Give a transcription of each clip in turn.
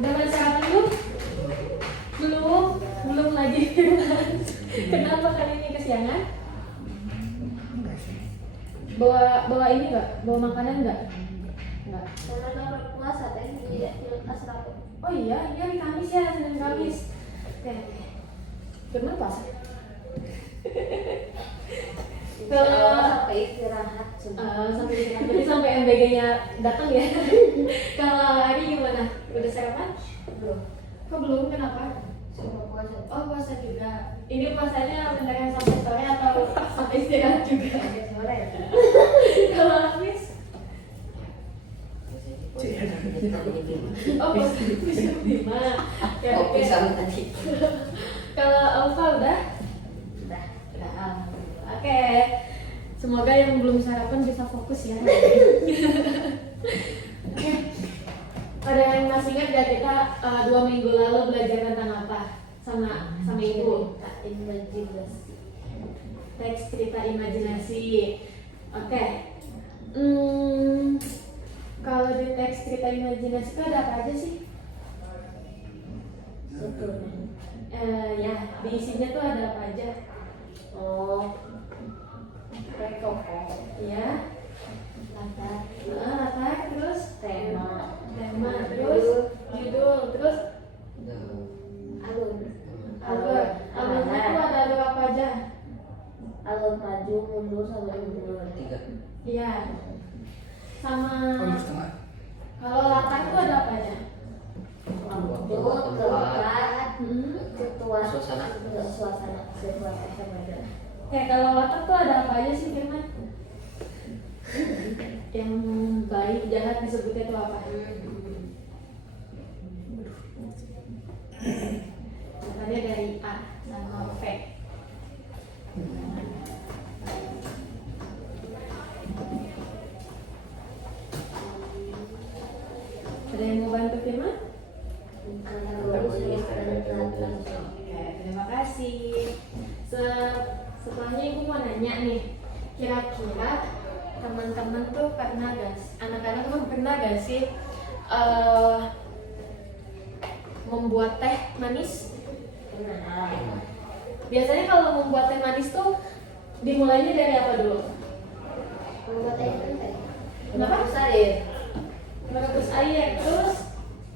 Udah pada sarapan belum? Belum lagi. Kenapa kali ini kesiangan? Bawa ini nggak? Bawa makanan nggak? Nggak. Karena kan puasa teh di asrama. Oh iya, di Kamis ya, Senin Kamis. Oke. Gimana puasa? Kalau sampai istirahat Sampai istirahat. Berarti sampai MBG-nya datang ya. Kalau hari gimana? Udah sarapan? belum. Kok belum? Kenapa? Semua puasa. Oh, puasa juga. Ini puasanya beneran sampai sore atau sampai istirahat juga? Sampai sore. Kalau Hafiz? Oh, bisa 5. Ya, Kopi oke. sama tadi. Kalau Alfa udah? Udah. Udah, alhamdulillah. Oke. Semoga yang belum sarapan bisa fokus ya. Oke. Ada yang masih ingat gak kita 2 minggu lalu belajar tentang apa? Sama ibu? Imajinasi. Teks cerita imajinasi. Oke. Kalau di teks cerita imajinasi itu ada apa aja sih? Sebetulnya. Ya, di isinya tuh ada apa aja? Oh. Kayak tokoh. Ya, Latar. latar, terus Tema. terus judul, terus Alur. alurnya tuh ada alur apa aja? Alur maju, mundur, sampai mundur. 3. Iya. Sama Setengah. kalau latar tuh ada apa aja? Waktu, tempat, situasi, Suasana. situasi sama aja. Kalau latar tuh ada apa aja sih, Firman? Yang baik, jahat disebutnya tuh apa? Makanya dari A sama V. Ada yang mau bantu Firman? Oke, terima kasih. Setelahnya ibu mau nanya nih, kira-kira teman-teman tuh pernah gak, anak-anak tuh pernah gak sih membuat teh manis? Biasanya kalau membuat teh manis tuh dimulainya dari apa dulu? Membuat air teh. Kenapa? Merebus air. Merebus air, terus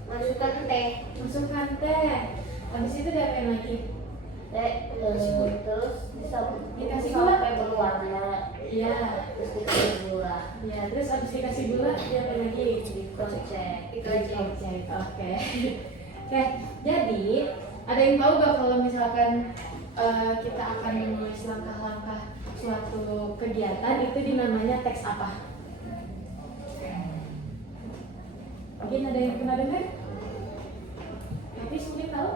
Masukkan teh. masukkan teh. Habis itu diapain lagi? Terus Dikasih gula? sampai berwarna. Iya. Terus dikasih gula. Ya, terus habis dikasih gula diapain lagi? Dikocek. Dikocek. Oke. Oke, jadi ada yang tahu gak kalau misalkan kita akan menulis langkah-langkah suatu kegiatan itu dinamanya teks apa? Mungkin ada yang pernah dengar? Tapi mungkin tahu?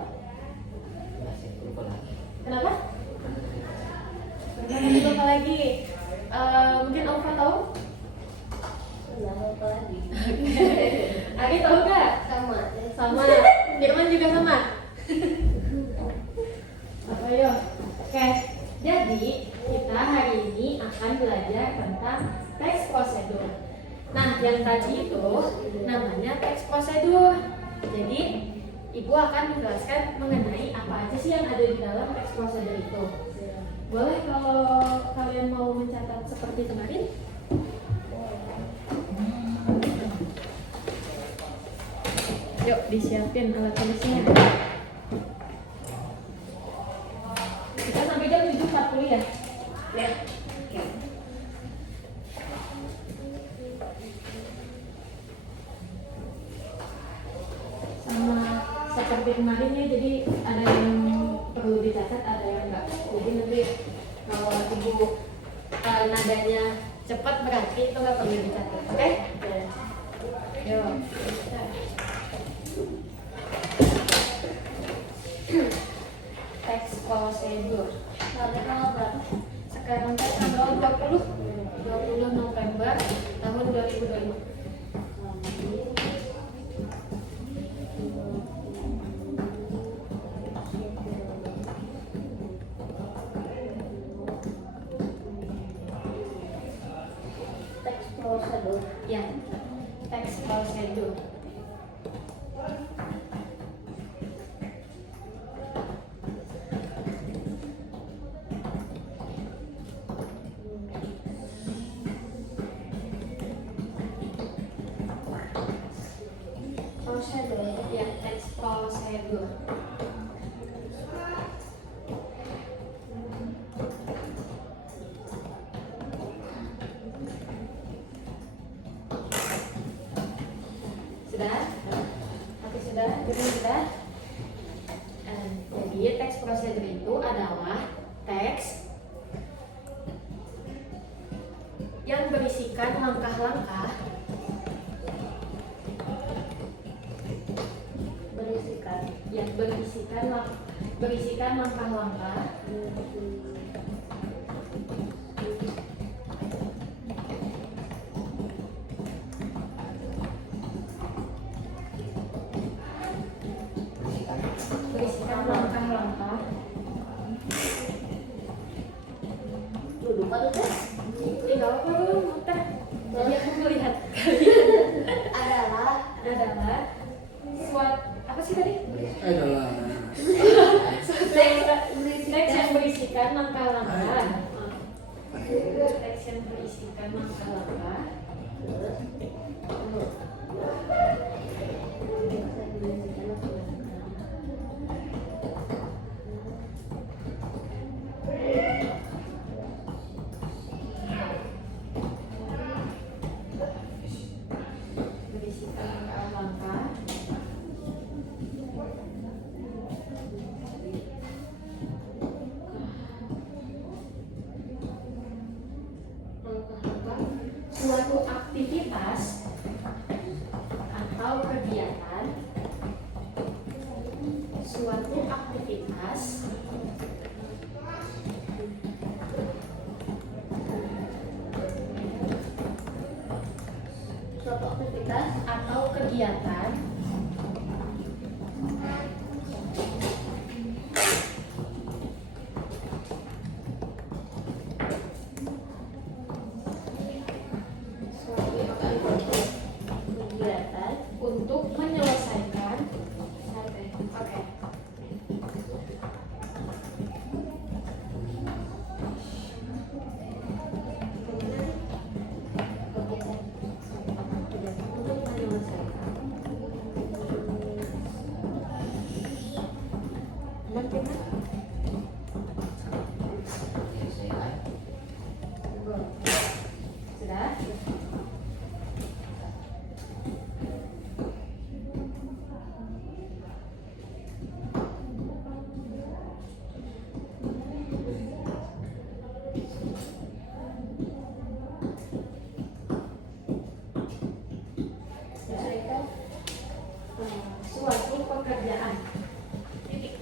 Kenapa? Pernah lupa lagi. Mungkin Alfa tahu? Enggak apa lagi. Adi tahu gak? Sama. Sama. Firman juga sama. Apa yo? Oke. Jadi kita hari ini akan belajar tentang teks prosedur. Nah, yang tadi itu namanya teks prosedur. Jadi ibu akan menjelaskan mengenai apa aja sih yang ada di dalam teks prosedur itu. Boleh kalau kalian mau mencatat seperti kemarin? Yuk disiapin alat tulisnya. Kita sampai jam 7.40 ya? Ya. Sama seperti kemarin ya, jadi ada yang perlu dicatat, ada yang enggak. Jadi nanti kalau ibu nadanya cepat berarti itu nggak perlu dicatat, oke? Yuk. Teks prosedur. Sampai tanggal berapa? Sekarang tanggal 20 November tahun 2020. Teks prosedur. Ya, teks prosedur. prosedur. Ya, teks prosedur. Sudah? Oke, sudah? Jadi sudah? Jadi teks prosedur itu adalah teks yang berisikan langkah-langkah berisikan langkah-langkah Duduk atau teh? ini nggak apa lu muter. Jadi aku melihat kalian adalah suatu apa sih tadi? Adalah Teks yang berisikan langkah-langkah. Teks yang berisikan langkah-langkah berisikan langkah-langkah suatu aktivitas atau kegiatan atau kegiatan untuk menyelesaikan oke. Untuk menyelesaikan sudah. Suatu pekerjaan. Titik.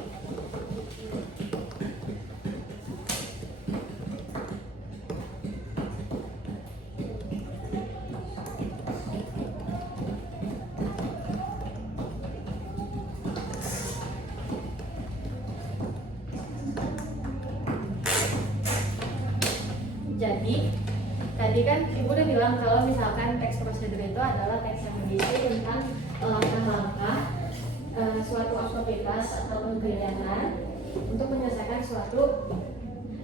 Jadi tadi kan ibu udah bilang kalau misalkan teks prosedur itu adalah teks yang berisi tentang langkah-langkah suatu aktivitas atau kegiatan untuk menyelesaikan suatu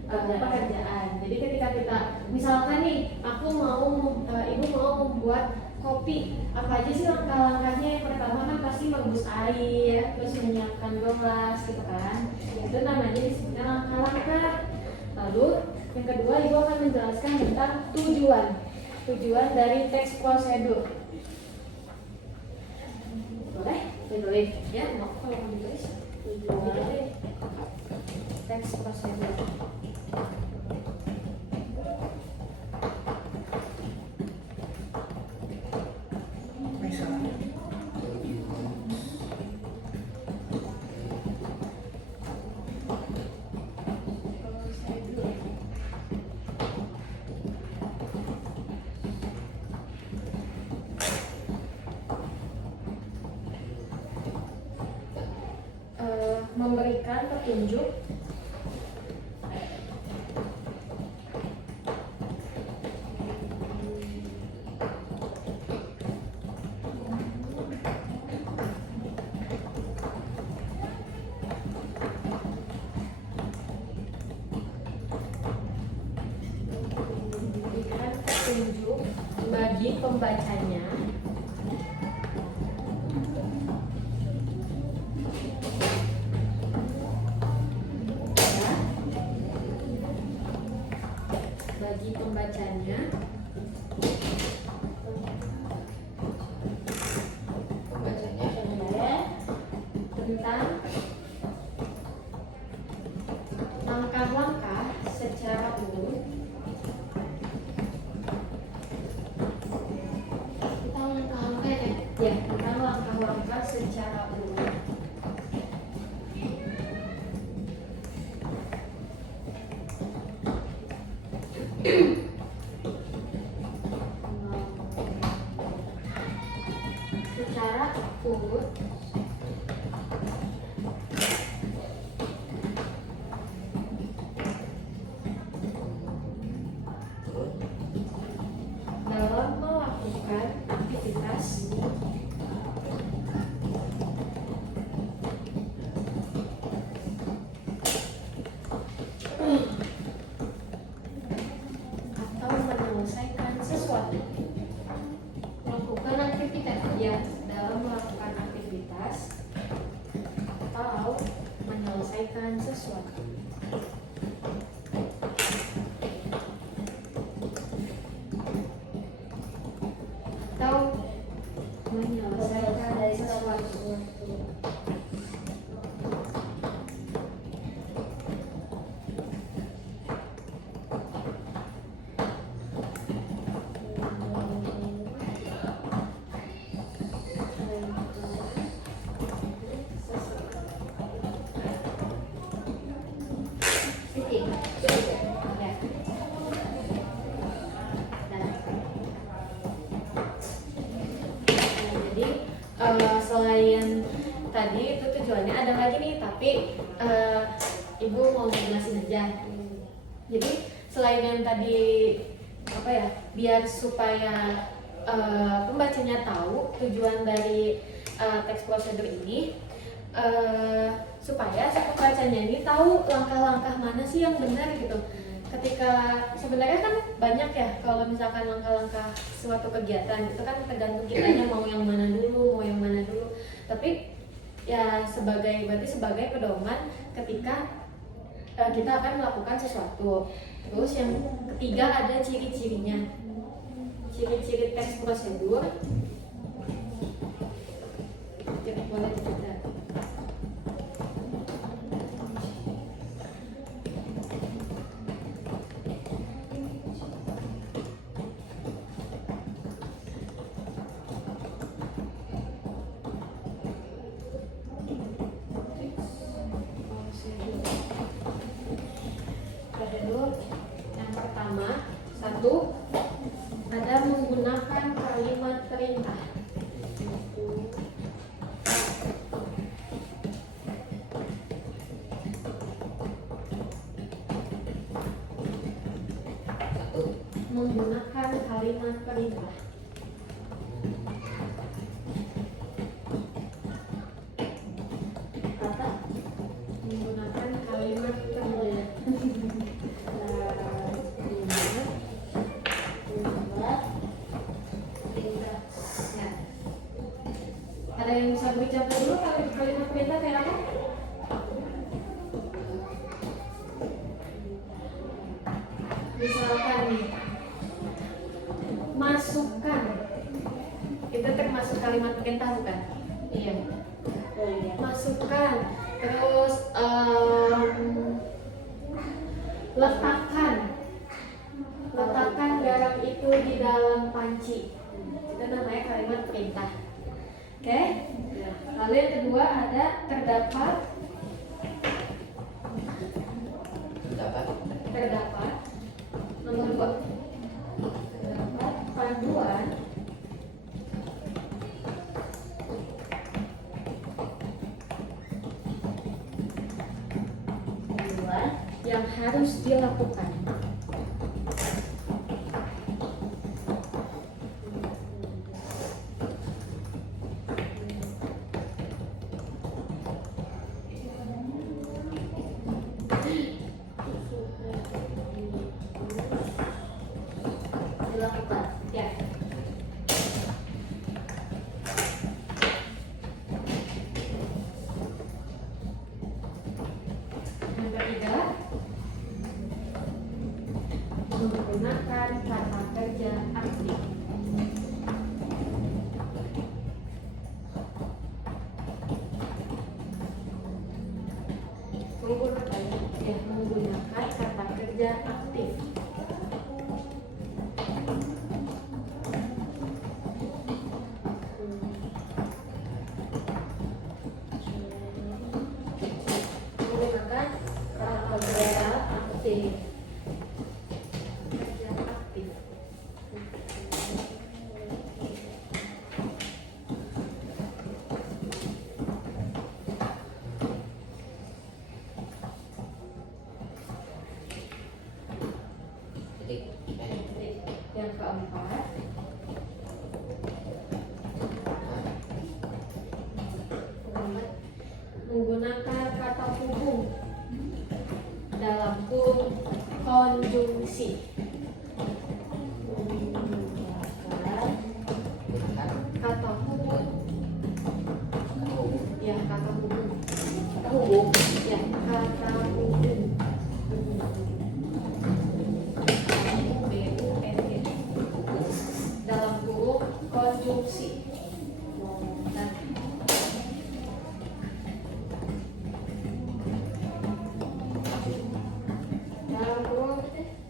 pekerjaan. Jadi ketika kita misalkan nih aku ibu mau membuat kopi, apa aja sih langkah-langkahnya? Yang pertama kan pasti merebus air, terus menyiapkan gelas gitu kan. Itu namanya disebutnya langkah-langkah. Lalu yang kedua ibu akan menjelaskan tentang tujuan dari teks prosedur. Boleh? Boleh. Ya, mau kalau mau ditulis. Tujuan teks prosedur. Memberikan petunjuk bagi pembacanya pembacanya tentang langkah-langkah secara umum tentang langkah-langkah secara umum. Secara urut dalam melakukan aktivitas atau menyelesaikan sesuatu. Melakukan aktivitas ya, dalam melakukan aktivitas atau menyelesaikan sesuatu. Atau menyelesaikan sesuatu. Titik. Ya. Jadi selain tadi itu tujuannya ada lagi nih, tapi ibu mau jelasin aja. Jadi selain yang tadi apa ya, biar supaya pembacanya tahu tujuan dari teks prosedur ini, supaya si pembacanya ini tahu langkah-langkah mana sih yang benar gitu. Ketika sebenarnya kan banyak ya kalau misalkan langkah-langkah suatu kegiatan itu kan tergantung kitanya mau yang mana dulu, tapi ya berarti sebagai pedoman ketika kita akan melakukan sesuatu. Terus yang ketiga ada ciri-cirinya, ciri-ciri teks prosedur. Jadi boleh dicatat. Yang pertama, satu, ada menggunakan kalimat perintah. Menggunakan kalimat perintah. Kata menggunakan kalimat perintah. Ada yang bisa bicara dulu kalimat perintah kayak apa? Misalkan nih, masukkan, itu termasuk kalimat perintah bukan? Iya. Masukkan, terus letakkan garam itu di dalam panci. Itu namanya kalimat perintah. Oke? Lalu yang kedua ada terdapat nomor 2. Terdapat panduan yang harus dilakukan. Ya. Yang ketiga ya menggunakan kata kerja aktif. Menggunakan kata kerja aktif. Kerja aktif. Yang keempat, menggunakan kata hubung dalam kurung konjungsi. Kata hubung, ya kata hubung, Hubung. ya kata hubung. Dalam kurung konjungsi. Nah, dalam kurung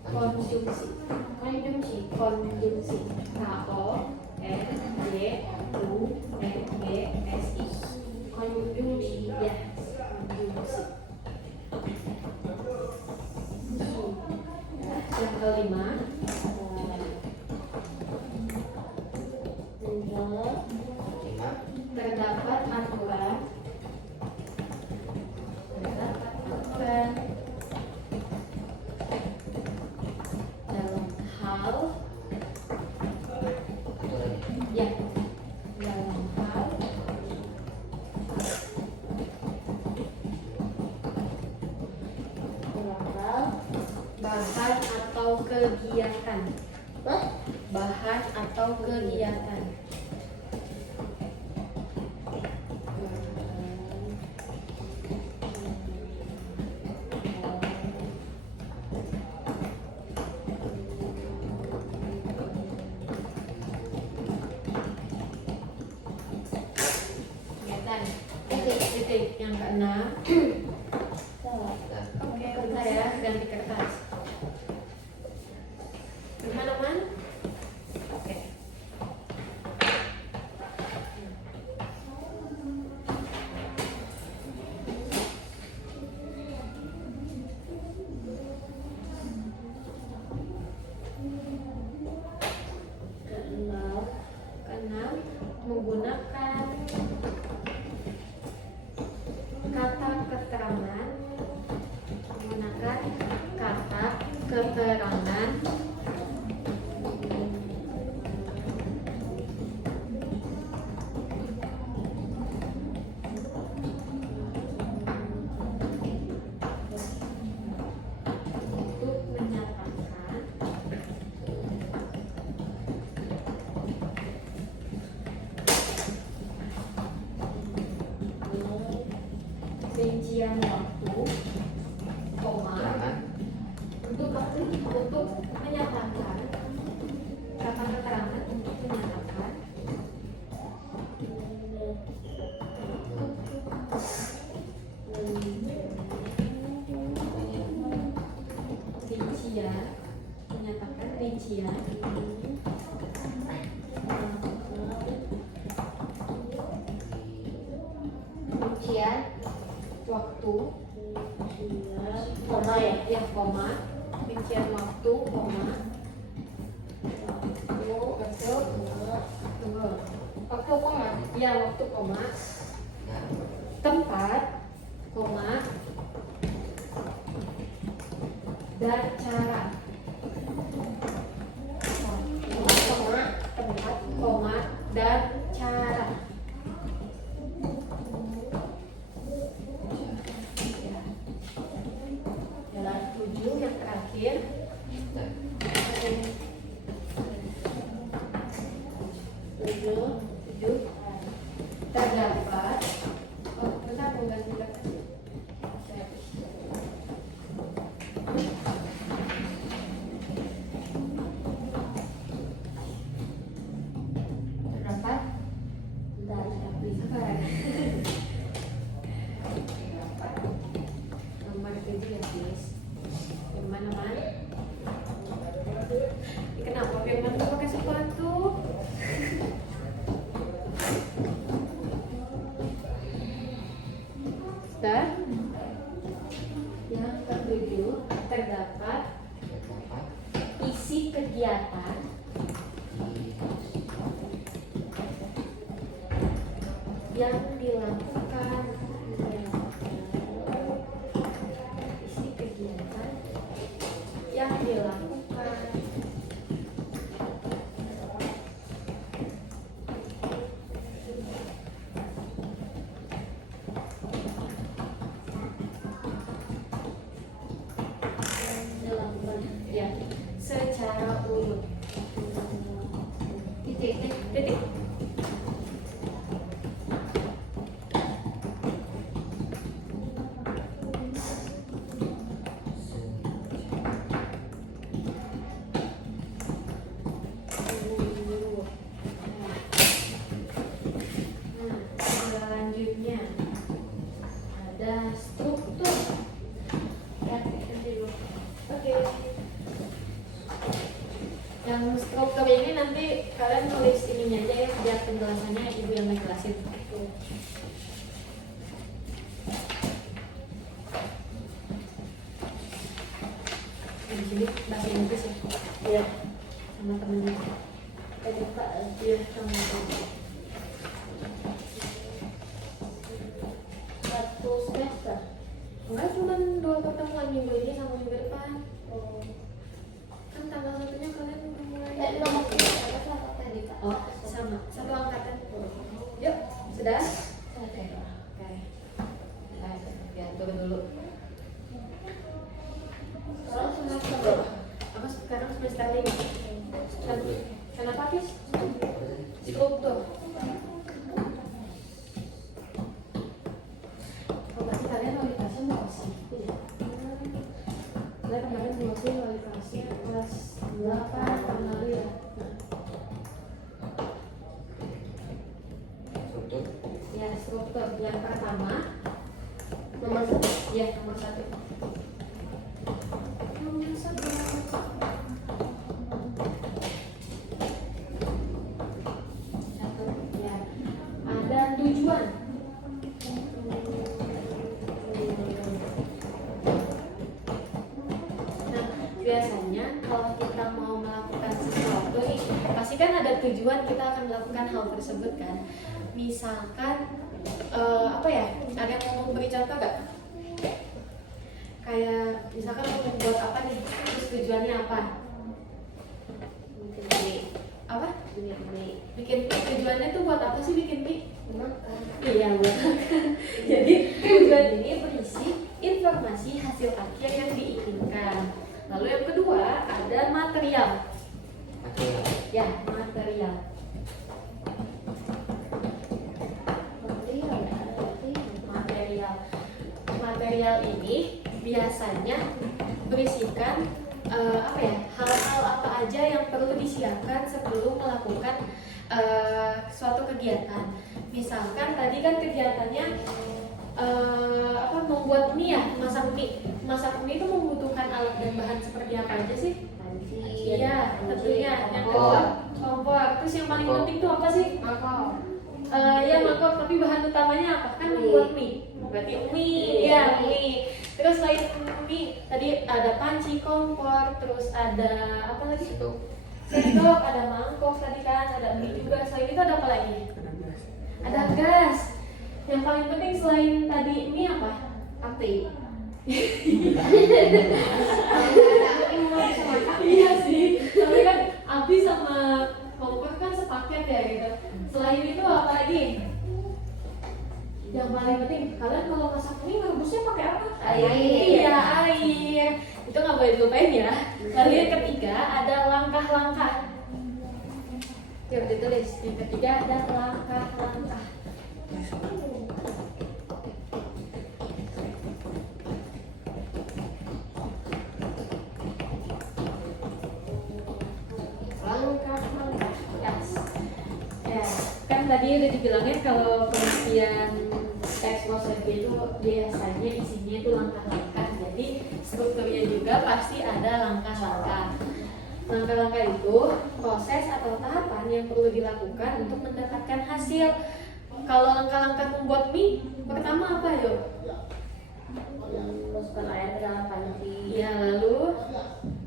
konjungsi. Konjungsi. K O N J U N G S I. Konjungsi ya. Konjungsi. Yang kelima, terdapat aturan dalam hal ya dalam hal bahan atau kegiatan. Bahan atau kegiatan. Kegiatan. Titik yang keenam. Oke, bentar ya, ganti kertas. Teman-teman? Oke. Keenam, menggunakan kata keterangan. Menggunakan kata keterangan. Untuk menyatakan rincian waktu, koma, untuk menyatakan kata keterangan untuk menyatakan rincian, menyatakan rincian waktu, Koma ya. ya koma, rincian waktu, koma, waktu koma, ya waktu koma, tempat, koma, dan cara. Koma, tempat, koma, dan cara. Jalan 7 yang terakhir. Tujuh terdapat. Oh, bentar mau ganti kertas. Terdapat. Bentar, sabar. Nomor 7 ya guys. Ini bahasa Inggris ya? Iya. Sama temennya. Tadi Pak. Iya, sama temennya. Satu semester. Enggak, cuma 2 pertemuan, minggu ini sama minggu depan. Oh. Kan tanggal 1-nya kalian udah mulai. Nomor berapa sama tadi Pak? Oh, sama. Satu angkatan. Yuk, sudah? Oke. Oke. Nah, ya, turun dulu. Sekarang semester berapa? Aku sekarang semester 5. Kenapa, Fis? Struktur. Oh, berarti kalian kualitasnya mau sih? Iya. Saya kemarin mungkin kualitasnya kelas 8 tahun lalu ya. Struktur. Ya, struktur. Yang pertama, Nomor 1. ya nomor 1. Nomor 1. Satu, ya. Ada tujuan. Nah, biasanya kalau kita mau melakukan sesuatu nih, pasti kan ada tujuan kita akan melakukan hal tersebut kan. Misalkan apa ya? Ada yang mau memberi contoh gak? Kayak misalkan mau membuat apa nih? Terus tujuannya apa? Mungkin ini. Apa? Ini. Bikin mie. Tujuannya tuh buat apa sih bikin mie? Makan. Iya, buat makan. Jadi tujuan ini berisi informasi hasil akhir yang diinginkan. Lalu yang kedua ada material. Material. Ya, material. Material. Material ini biasanya berisikan apa ya, hal-hal apa aja yang perlu disiapkan sebelum melakukan suatu kegiatan. Misalkan tadi kan kegiatannya apa, membuat mie ya, masak mie. Masak mie itu membutuhkan alat dan bahan seperti apa aja sih? Panci. Iya, tentunya. Yang kedua, kompor. Terus yang paling penting tuh apa sih? Mangkok. Ya mangkok, tapi bahan utamanya apa? Kan membuat mie. Berarti mie, ya mie. Terus selain mie, tadi ada panci, kompor, terus ada apa lagi? Sendok, ada mangkok tadi kan, ada mie juga. Selain itu ada apa lagi? Ada gas. Yang paling penting selain tadi mie apa? Api. Iya sih, tapi kan api sama kompor kan sepaket ya gitu. Selain itu apa lagi? Yang paling penting, kalian kalau masak mie merebusnya pakai apa? Air. Iya, air. Itu nggak boleh dilupain ya. Lalu yang ketiga ada langkah-langkah. Yuk ditulis. Yang ketiga ada langkah-langkah. Langkah-langkah. Yes. Ya, kan tadi udah dibilangin kalau pengertian expose itu biasanya isinya itu langkah-langkah. Jadi strukturnya juga pasti ada langkah-langkah. Langkah-langkah itu proses atau tahapan yang perlu dilakukan untuk mendapatkan hasil. Kalau langkah-langkah membuat mie, pertama apa yuk? Masukkan air ke dalam panci. Ya, lalu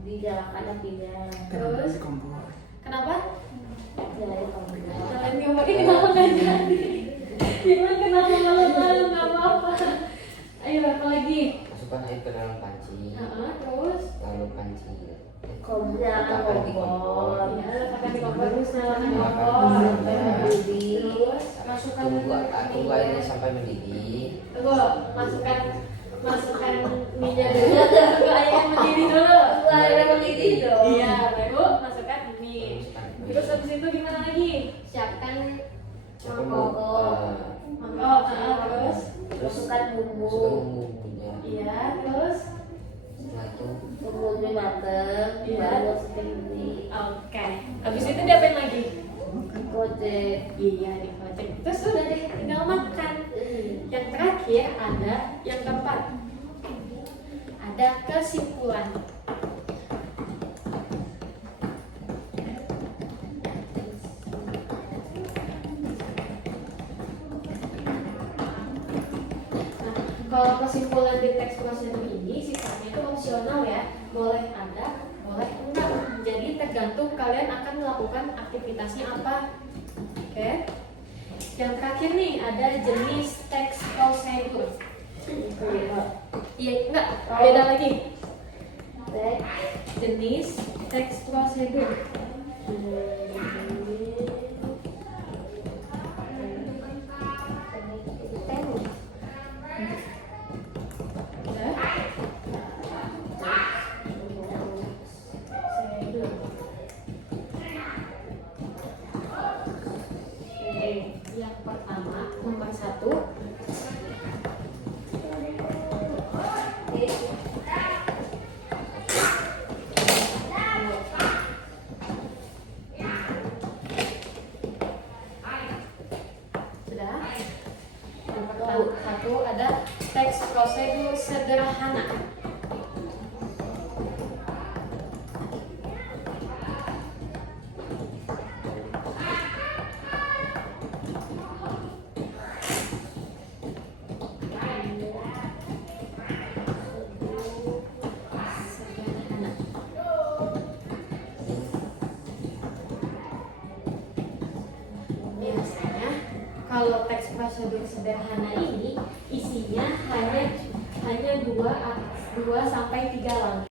Dinyalakan apinya. terus kenapa? Nyalain kompor. Kalian ngomongin kenapa nggak jadi? Gimana kenapa malu-malu, nggak apa-apa. Ayo apa lagi? Masukkan air ke dalam panci. Terus? Lalu panci. Nyalakan kompor. Ya, letakkan di kompor, terus nyalakan Nyalakan kompor. kompor. Terus masukkan Tunggu airnya sampai mendidih. Tunggu, masukkan minyak dulu. Tunggu airnya mendidih dulu. Airnya mendidih dong. Iya, baru masukkan mie. Terus habis itu gimana lagi? Siapkan Mangkok. mangkok. Terus? Masukkan bumbu. Masukkan bumbunya. Iya, terus? Setelah itu Bumbunya mateng. Iya. Baru masukin mie. Oke. Habis itu diapain lagi? Kocek. Iya, dikocek. Terus udah deh, tinggal makan. Yang terakhir ada yang keempat. Ada kesimpulan. Nah, kalau kesimpulan di teks prosedur ini sifatnya itu opsional ya, boleh ada, boleh enggak. Jadi tergantung kalian akan melakukan aktivitasnya apa. Oke. Yang terakhir nih ada jenis teks prosedur. Iya, enggak, beda lagi. Jenis teks prosedur. Yang pertama, nomor 1. Sudah? Yang pertama, 1 ada teks prosedur sederhana. Sederhana. Biasanya kalau teks prosedur sederhana ini isinya hanya 2 sampai 3 langkah.